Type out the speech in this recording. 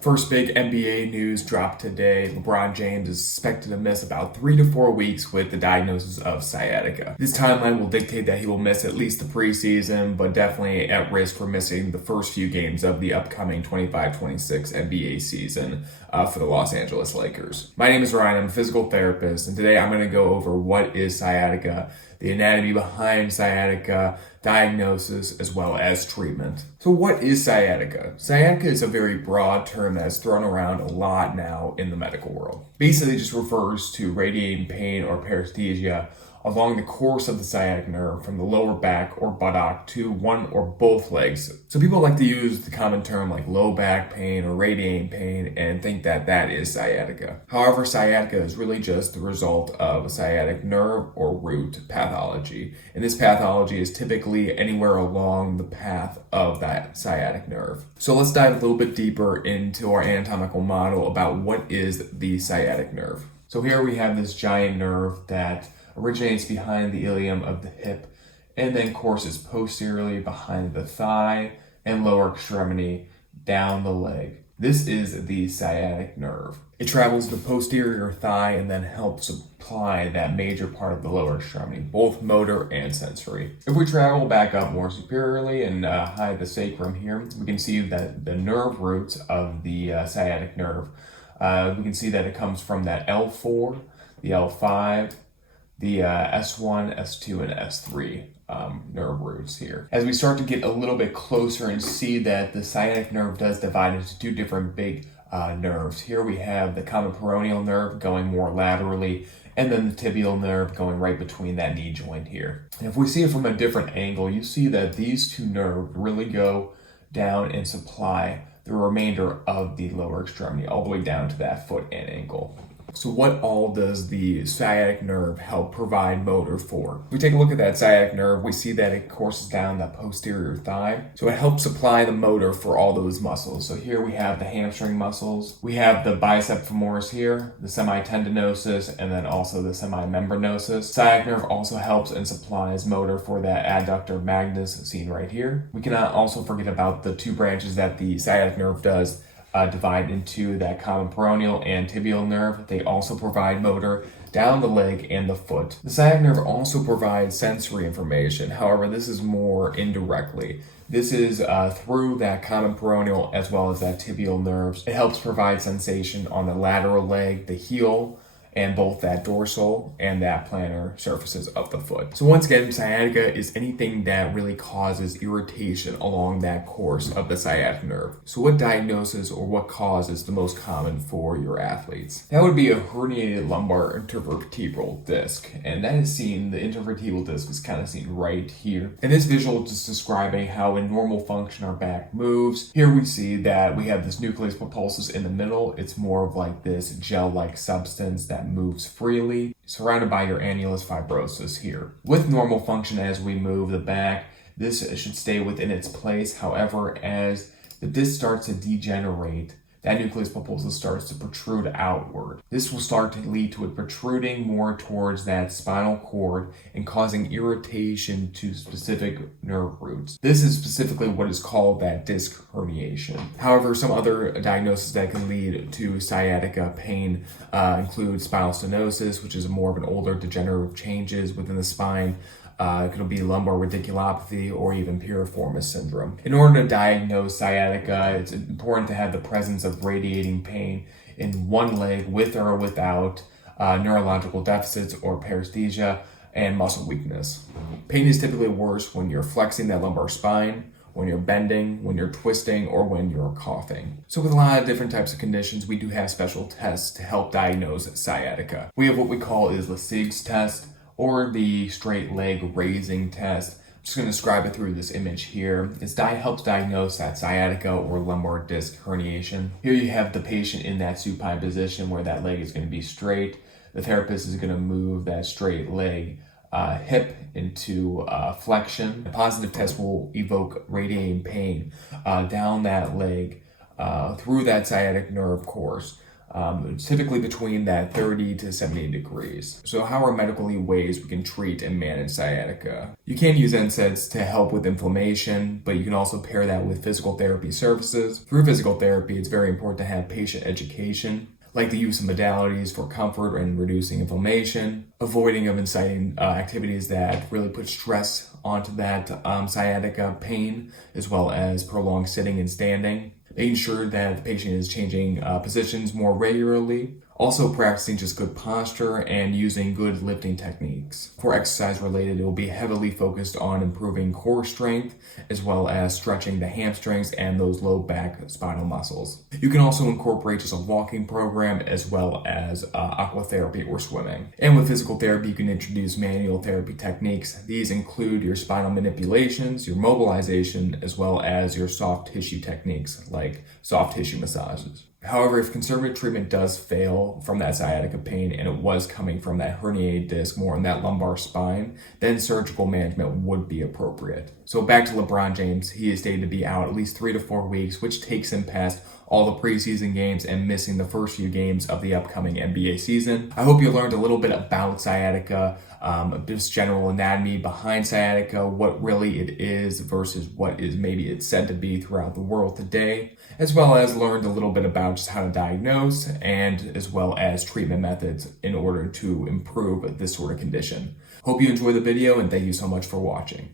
First big NBA news dropped today. LeBron James is expected to miss about 3 to 4 weeks with the diagnosis of sciatica. This timeline will dictate that he will miss at least the preseason, but definitely at risk for missing the first few games of the upcoming 25-26 NBA season for the Los Angeles Lakers. My name is Ryan. I'm a physical therapist, and today I'm going to go over what is sciatica, the anatomy behind sciatica, diagnosis, as well as treatment. So what is sciatica? Sciatica is a very broad term that's thrown around a lot now in the medical world. Basically, it just refers to radiating pain or paresthesia along the course of the sciatic nerve from the lower back or buttock to one or both legs. So people like to use the common term like low back pain or radiating pain and think that that is sciatica. However, sciatica is really just the result of a sciatic nerve or root pathology. And this pathology is typically anywhere along the path of that sciatic nerve. So let's dive a little bit deeper into our anatomical model about what is the sciatic nerve. So here we have this giant nerve that originates behind the ilium of the hip and then courses posteriorly behind the thigh and lower extremity down the leg. This is the sciatic nerve. It travels the posterior thigh and then helps supply that major part of the lower extremity, both motor and sensory. If we travel back up more superiorly and hide the sacrum here, we can see that the nerve roots of the sciatic nerve, we can see that it comes from that L4, the L5, the S1, S2, and S3 nerve roots here. As we start to get a little bit closer and see that the sciatic nerve does divide into two different big nerves. Here we have the common peroneal nerve going more laterally, and then the tibial nerve going right between that knee joint here. And if we see it from a different angle, you see that these two nerves really go down and supply the remainder of the lower extremity all the way down to that foot and ankle. So what all does the sciatic nerve help provide motor for? If we take a look at that sciatic nerve, we see that it courses down the posterior thigh. So it helps supply the motor for all those muscles. So here we have the hamstring muscles. We have the bicep femoris here, the semitendinosus, and then also the semimembranosus. Sciatic nerve also helps and supplies motor for that adductor magnus seen right here. We cannot also forget about the two branches that the sciatic nerve does divide into that common peroneal and tibial nerve. They also provide motor down the leg and the foot. The sciatic nerve also provides sensory information. However, this is more indirectly. This is through that common peroneal as well as that tibial nerves. It helps provide sensation on the lateral leg, the heel, and both that dorsal and that plantar surfaces of the foot. So once again, sciatica is anything that really causes irritation along that course of the sciatic nerve. So what diagnosis or what cause is the most common for your athletes? That would be a herniated lumbar intervertebral disc. And that is seen, the intervertebral disc is kind of seen right here. And this visual is just describing how in normal function our back moves. Here we see that we have this nucleus pulposus in the middle. It's more of like this gel-like substance that moves freely, surrounded by your annulus fibrosus here. With normal function, as we move the back, this should stay within its place. However, as the disc starts to degenerate, that nucleus pulposus starts to protrude outward. This will start to lead to it protruding more towards that spinal cord and causing irritation to specific nerve roots. This is specifically what is called that disc herniation. However, some other diagnoses that can lead to sciatica pain include spinal stenosis, which is more of an older degenerative changes within the spine. It could be lumbar radiculopathy or even piriformis syndrome. In order to diagnose sciatica, it's important to have the presence of radiating pain in one leg with or without neurological deficits or paresthesia and muscle weakness. Pain is typically worse when you're flexing that lumbar spine, when you're bending, when you're twisting, or when you're coughing. So with a lot of different types of conditions, we do have special tests to help diagnose sciatica. We have what we call is Lassig's test, or the straight leg raising test. I'm just going to describe it through this image here. It helps diagnose that sciatica or lumbar disc herniation. Here you have the patient in that supine position where that leg is going to be straight. The therapist is going to move that straight leg hip into flexion. A positive test will evoke radiating pain down that leg through that sciatic nerve course. typically between that 30 to 70 degrees. So how are medically ways we can treat and manage sciatica? You can use NSAIDs to help with inflammation, but you can also pair that with physical therapy services. Through physical therapy, it's very important to have patient education, like the use of modalities for comfort and reducing inflammation, avoiding of inciting activities that really put stress onto that sciatica pain, as well as prolonged sitting and standing, making sure that the patient is changing positions more regularly, also practicing just good posture and using good lifting techniques. For exercise related, it will be heavily focused on improving core strength as well as stretching the hamstrings and those low back spinal muscles. You can also incorporate just a walking program as well as aquatherapy or swimming. And with physical therapy, you can introduce manual therapy techniques. These include your spinal manipulations, your mobilization, as well as your soft tissue techniques like soft tissue massages. However, if conservative treatment does fail from that sciatica pain and it was coming from that herniated disc more in that lumbar spine, then surgical management would be appropriate. So back to LeBron James, he is stated to be out at least 3 to 4 weeks, which takes him past all the preseason games and missing the first few games of the upcoming NBA season. I hope you learned a little bit about sciatica, just general anatomy behind sciatica, what really it is versus what is maybe it's said to be throughout the world today, as well as learned a little bit about just how to diagnose and as well as treatment methods in order to improve this sort of condition. Hope you enjoyed the video and thank you so much for watching.